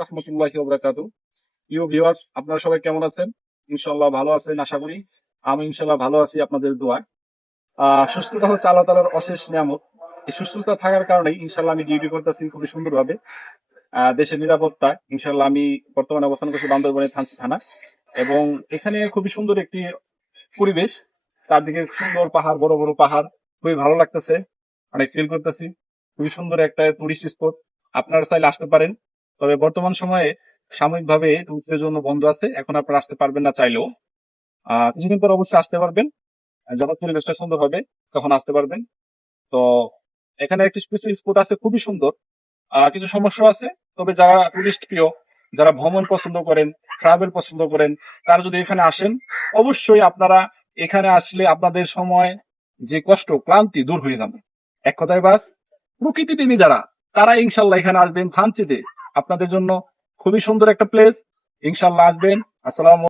রাহমাতুল্লাহি ওয়া বারাকাতুহু। প্রিয় ভিউয়ার্স, আপনারা সবাই কেমন আছেন? ইনশাআল্লাহ ভালো আছেন আশা করি। আমি ইনশাআল্লাহ ভালো আছি আপনাদের দোয়ায়। সুস্থতা হচ্ছে আল্লাহ তাআলার অশেষ নিয়ামত। এই সুস্থতা থাকার কারণেই ইনশাআল্লাহ আমি ডিউটি করতেছি খুবই সুন্দরভাবে। দেশের নিরাপত্তা ইনশাআল্লাহ আমি বর্তমানে অবস্থান করছি বান্দরবানের থানচি থানা এবং এখানে খুবই সুন্দর একটি পরিবেশ। চারদিকে সুন্দর পাহাড়, বড় বড় পাহাড়। খুবই ভালো লাগতেছে। অনেক ফিল করতেছি। খুবই সুন্দর একটা টুরিস্ট স্পট। আপনারা চাইলে আসতে পারেন। তবে বর্তমান সময়ে সাময়িকভাবে ট্যুরিস্টদের জন্য বন্ধ আছে। এখন আপনারা আসতে পারবেন না চাইলেও। কিছুদিন পর অবশ্যই আসতে পারবেন। যখন পরিবেশটা সুন্দর হবে তখন আসতে পারবেন। তো এখানে একটি কিছু স্পট আছে খুবই সুন্দর। কিছু সমস্যা আছে। তবে যারা টুরিস্ট প্রিয়, যারা ভ্রমণ পছন্দ করেন, ট্রাভেল পছন্দ করেন, তারা যদি এখানে আসেন, অবশ্যই আপনারা এখানে আসলে আপনাদের সময় যে কষ্ট, ক্লান্তি দূর হয়ে যাবে। এক কথায় বাস, প্রকৃতি প্রেমী যারা, তারা ইনশাল্লাহ এখানে আসবেন থানচিতে। আপনাদের জন্য খুবই সুন্দর একটা প্লেস। ইনশাল্লাহ আসবেন। আসসালাম।